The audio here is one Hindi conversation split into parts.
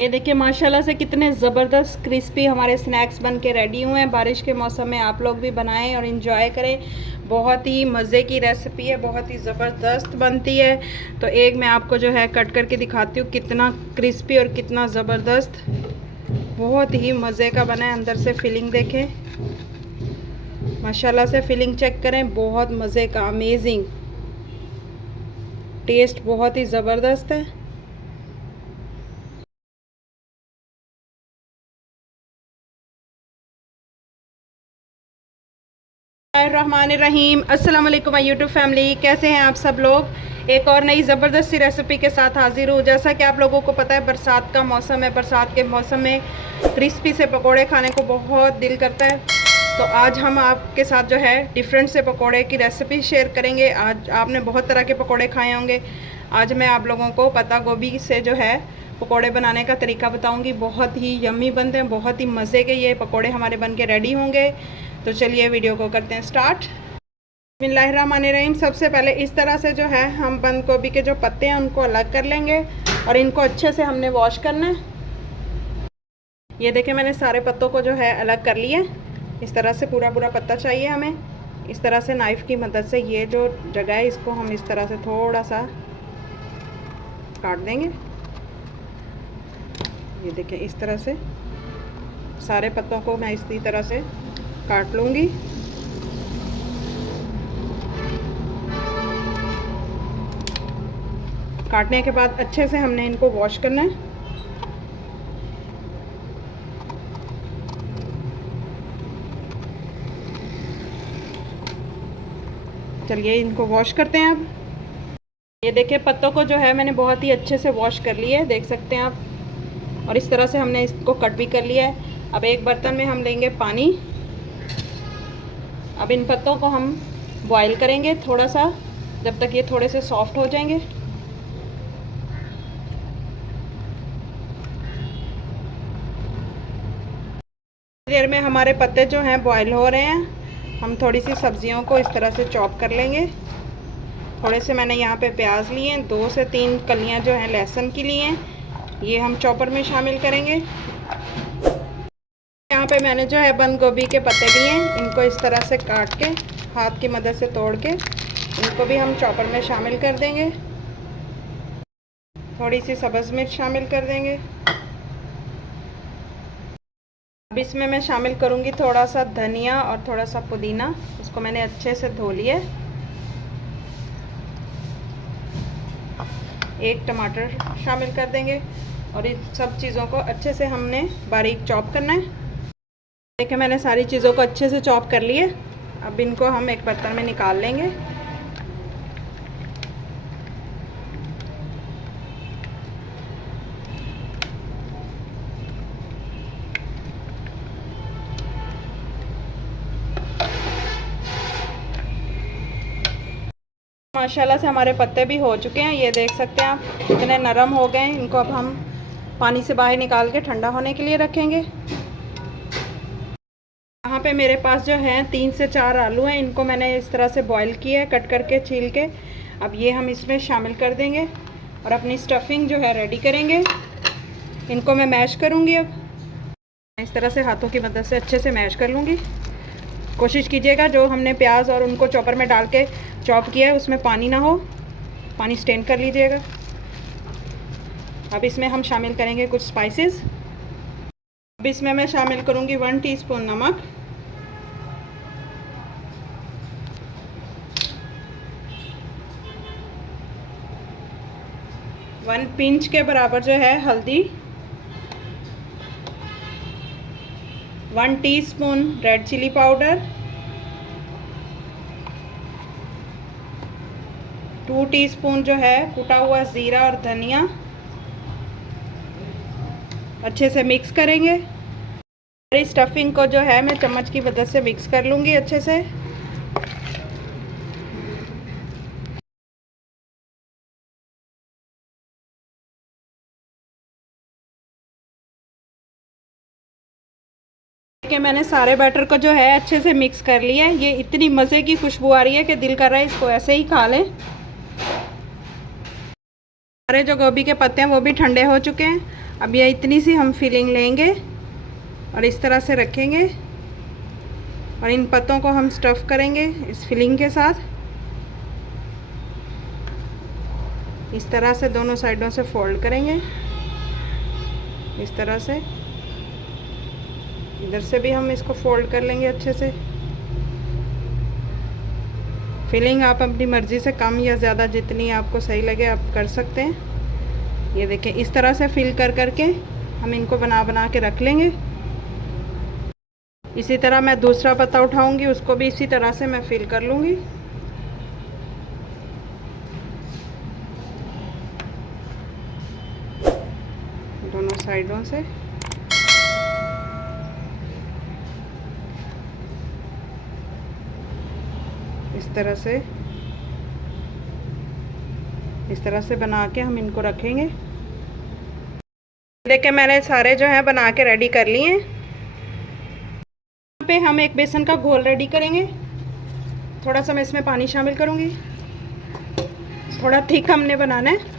ये देखिए माशाल्लाह से कितने ज़बरदस्त क्रिस्पी हमारे स्नैक्स बन के रेडी हुए हैं। बारिश के मौसम में आप लोग भी बनाएं और इन्जॉय करें। बहुत ही मज़े की रेसिपी है, बहुत ही ज़बरदस्त बनती है। तो एक मैं आपको जो है कट करके दिखाती हूँ, कितना क्रिस्पी और कितना ज़बरदस्त, बहुत ही मज़े का बना है। अंदर से फिलिंग देखें, माशाल्लाह से फिलिंग चेक करें, बहुत मज़े का, अमेजिंग टेस्ट, बहुत ही ज़बरदस्त है। रहमानिर्रहीम, अस्सलाम वालेकुम माय यूट्यूब फैमिली, कैसे हैं आप सब लोग। एक और नई ज़बरदस्त सी रेसिपी के साथ हाजिर हूँ। जैसा कि आप लोगों को पता है, बरसात का मौसम है। बरसात के मौसम में क्रिस्पी से पकोड़े खाने को बहुत दिल करता है। तो आज हम आपके साथ जो है डिफरेंट से पकोड़े की रेसिपी शेयर करेंगे। आज आपने बहुत तरह के पकोड़े खाए होंगे, आज मैं आप लोगों को पत्ता गोभी से जो है पकोड़े बनाने का तरीका बताऊंगी। बहुत ही यम्मी बनते हैं, बहुत ही मज़े के ये पकोड़े हमारे बन के रेडी होंगे। तो चलिए वीडियो को करते हैं स्टार्ट। बिस्मिल्लाहिर्रहमानिर्रहीम। सबसे पहले इस तरह से जो है हम बंद गोभी के जो पत्ते हैं उनको अलग कर लेंगे और इनको अच्छे से हमने वॉश करना है। ये देखें, मैंने सारे पत्तों को जो है अलग कर लिया। इस तरह से पूरा पूरा पत्ता चाहिए हमें। इस तरह से नाइफ़ की मदद से ये जो जगह है इसको हम इस तरह से थोड़ा सा काट देंगे। ये देखें, इस तरह से सारे पत्तों को मैं इसी तरह से काट लूँगी। काटने के बाद अच्छे से हमने इनको वॉश करना है। चलिए इनको वॉश करते हैं अब। ये देखिए, पत्तों को जो है मैंने बहुत ही अच्छे से वॉश कर लिया है, देख सकते हैं आप। और इस तरह से हमने इसको कट भी कर लिया है। अब एक बर्तन में हम लेंगे पानी। अब इन पत्तों को हम बॉईल करेंगे थोड़ा सा, जब तक ये थोड़े से सॉफ्ट हो जाएंगे। देर में हमारे पत्ते जो हैं बॉईल हो रहे हैं। हम थोड़ी सी सब्जियों को इस तरह से चॉप कर लेंगे। थोड़े से मैंने यहाँ पे प्याज लिए हैं, 2 से 3 कलियाँ जो हैं लहसुन की लिए हैं, ये हम चॉपर में शामिल करेंगे। यहाँ पे मैंने जो है बंद गोभी के पत्ते लिए हैं, इनको इस तरह से काट के हाथ की मदद से तोड़ के इनको भी हम चॉपर में शामिल कर देंगे। थोड़ी सी सब्ज़ मिर्च शामिल कर देंगे। अब इसमें मैं शामिल करूँगी थोड़ा सा धनिया और थोड़ा सा पुदीना। इसको मैंने अच्छे से धो लिया। 1 टमाटर शामिल कर देंगे और इन सब चीज़ों को अच्छे से हमने बारीक चॉप करना है। देखिए, मैंने सारी चीज़ों को अच्छे से चॉप कर लिए। अब इनको हम एक बर्तन में निकाल लेंगे। माशाल्लाह से हमारे पत्ते भी हो चुके हैं, ये देख सकते हैं आप कितने नरम हो गए हैं। इनको अब हम पानी से बाहर निकाल के ठंडा होने के लिए रखेंगे। यहाँ पे मेरे पास जो है 3 से 4 आलू हैं, इनको मैंने इस तरह से बॉईल किया है, कट करके छील के। अब ये हम इसमें शामिल कर देंगे और अपनी स्टफिंग जो है रेडी करेंगे। इनको मैं मैश करूँगी। अब इस तरह से हाथों की मदद से अच्छे से मैश कर लूँगी। कोशिश कीजिएगा जो हमने प्याज और उनको चॉपर में डाल के चॉप किया है उसमें पानी ना हो, पानी स्टेन कर लीजिएगा। अब इसमें हम शामिल करेंगे कुछ स्पाइसेस। अब इसमें मैं शामिल करूँगी 1 टीस्पून नमक, 1 पिंच के बराबर जो है हल्दी, 1 teaspoon red chilli powder, 2 teaspoon जो है कुटा हुआ ज़ीरा और धनिया। अच्छे से मिक्स करेंगे। इस स्टफिंग को जो है मैं चम्मच की मदद से मिक्स कर लूँगी अच्छे से। देखिए, मैंने सारे बैटर को जो है अच्छे से मिक्स कर लिया है। ये इतनी मज़े की खुशबू आ रही है कि दिल कर रहा है इसको ऐसे ही खा लें। सारे जो गोभी के पत्ते हैं वो भी ठंडे हो चुके हैं। अब ये इतनी सी हम फिलिंग लेंगे और इस तरह से रखेंगे और इन पत्तों को हम स्टफ़ करेंगे इस फिलिंग के साथ। इस तरह से दोनों साइडों से फोल्ड करेंगे, इस तरह से। इधर से भी हम इसको फोल्ड कर लेंगे अच्छे से। फिलिंग आप अपनी मर्ज़ी से कम या ज़्यादा जितनी आपको सही लगे आप कर सकते हैं। ये देखें, इस तरह से फिल कर करके हम इनको बना के रख लेंगे। इसी तरह मैं दूसरा पत्ता उठाऊंगी, उसको भी इसी तरह से मैं फिल कर लूँगी। दोनों साइडों से इस तरह से बना के हम इनको रखेंगे। देखिए मैंने सारे जो हैं बना के रेडी कर लिए हैं। यहाँ पे हम एक बेसन का घोल रेडी करेंगे। थोड़ा सा मैं इसमें पानी शामिल करूँगी। थोड़ा थिक हमने बनाना है।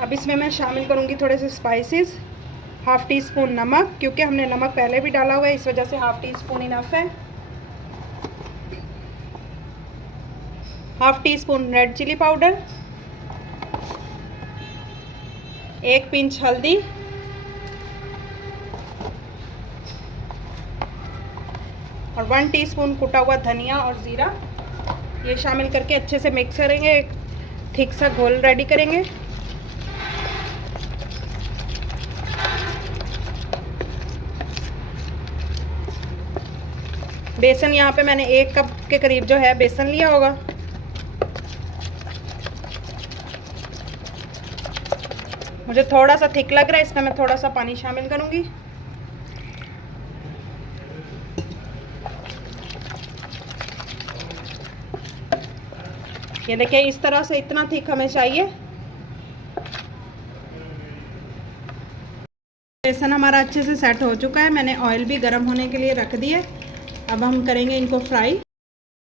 अब इसमें मैं शामिल करूँगी थोड़े से स्पाइसेस। हाफ़ टी स्पून नमक, क्योंकि हमने नमक पहले भी डाला हुआ है, इस वजह से हाफ़ टी स्पून इनफ है। Half teaspoon red chilli powder, 1 pinch हल्दी, और 1 टीस्पून कुटा हुआ धनिया और ज़ीरा। ये शामिल करके अच्छे से मिक्स करेंगे, एक थिक सा घोल रेडी करेंगे। बेसन यहाँ पे मैंने 1 कप के करीब जो है बेसन लिया होगा। मुझे थोड़ा सा थिक लग रहा है, इसमें मैं थोड़ा सा पानी शामिल करूँगी। ये देखिए इस तरह से इतना थिक हमें चाहिए। बेसन हमारा अच्छे से सेट हो चुका है। मैंने ऑयल भी गर्म होने के लिए रख दिया। अब हम करेंगे इनको फ्राई।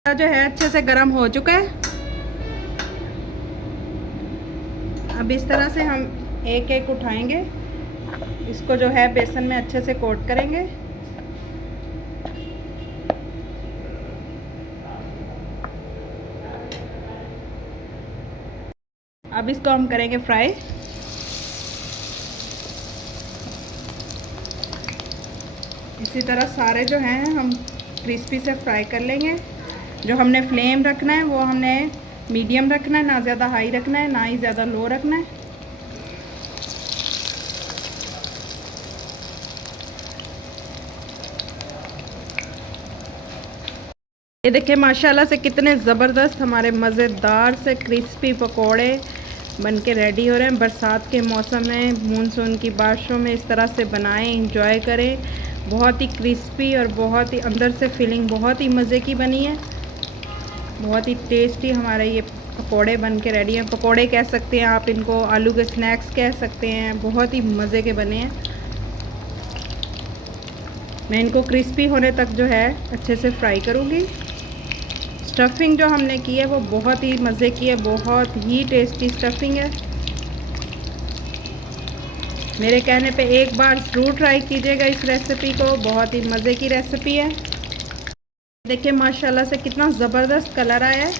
जो है अच्छे से गर्म हो चुका है। अब इस तरह से हम एक एक उठाएंगे, इसको जो है बेसन में अच्छे से कोट करेंगे। अब इसको हम करेंगे फ्राई। इसी तरह सारे जो हैं हम क्रिस्पी से फ्राई कर लेंगे। जो हमने फ्लेम रखना है वो हमने मीडियम रखना है, ना ज़्यादा हाई रखना है, ना ही ज़्यादा लो रखना है। ये देखिए माशाल्लाह से कितने ज़बरदस्त हमारे मज़ेदार से क्रिस्पी पकोड़े बन के रेडी हो रहे हैं। बरसात के मौसम में, मानसून की बारिशों में इस तरह से बनाएं, इंजॉय करें। बहुत ही क्रिस्पी और बहुत ही अंदर से फिलिंग बहुत ही मज़े की बनी है। बहुत ही टेस्टी हमारे ये पकोड़े बन के रेडी हैं। पकोड़े कह सकते हैं आप इनको, आलू के स्नैक्स कह सकते हैं। बहुत ही मज़े के बने हैं। मैं इनको क्रिस्पी होने तक जो है अच्छे से फ्राई करूँगी। स्टफिंग जो हमने की है वो बहुत ही मज़े की है, बहुत ही टेस्टी स्टफिंग है। मेरे कहने पे एक बार ज़रूर ट्राई कीजिएगा इस रेसिपी को, बहुत ही मज़े की रेसिपी है। देखिए माशाल्लाह से कितना ज़बरदस्त कलर आया है।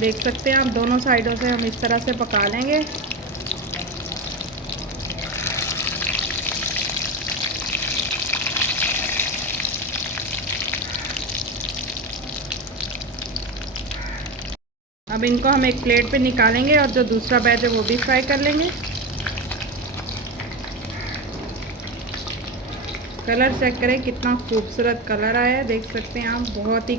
देख सकते हैं आप, दोनों साइडों से हम इस तरह से पका लेंगे। अब इनको हम एक प्लेट पे निकालेंगे और जो दूसरा बैच है वो भी फ्राई कर लेंगे। कलर चेक करें कितना खूबसूरत कलर आया है, देख सकते हैं आप। बहुत ही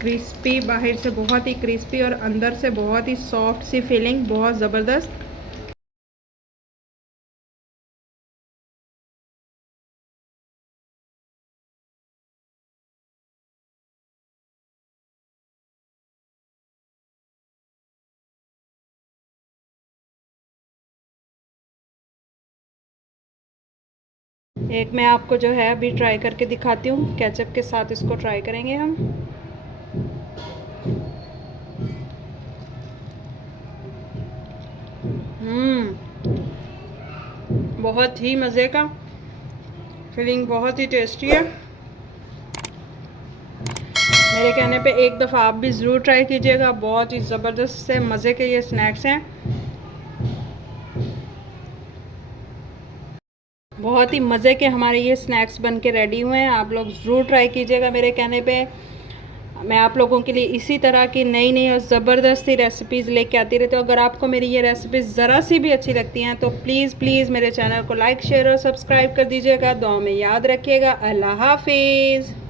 क्रिस्पी, बाहर से बहुत ही क्रिस्पी और अंदर से बहुत ही सॉफ्ट सी फीलिंग, बहुत ज़बरदस्त। एक मैं आपको जो है अभी ट्राई करके दिखाती हूँ, केचप के साथ इसको ट्राई करेंगे हम। बहुत ही मज़े का, फीलिंग बहुत ही टेस्टी है। मेरे कहने पे एक दफ़ा आप भी ज़रूर ट्राई कीजिएगा। बहुत ही ज़बरदस्त से मज़े के ये स्नैक्स हैं, बहुत ही मज़े के हमारे ये स्नैक्स बन के रेडी हुए हैं। आप लोग ज़रूर ट्राई कीजिएगा मेरे कहने पे। मैं आप लोगों के लिए इसी तरह की नई नई और ज़बरदस्ती रेसिपीज़ लेके आती रहती हूँ। अगर आपको मेरी ये रेसिपीज़ ज़रा सी भी अच्छी लगती हैं तो प्लीज़ प्लीज़ मेरे चैनल को लाइक शेयर और सब्सक्राइब कर दीजिएगा। दुआ में याद रखिएगा। अल्लाह हाफिज़।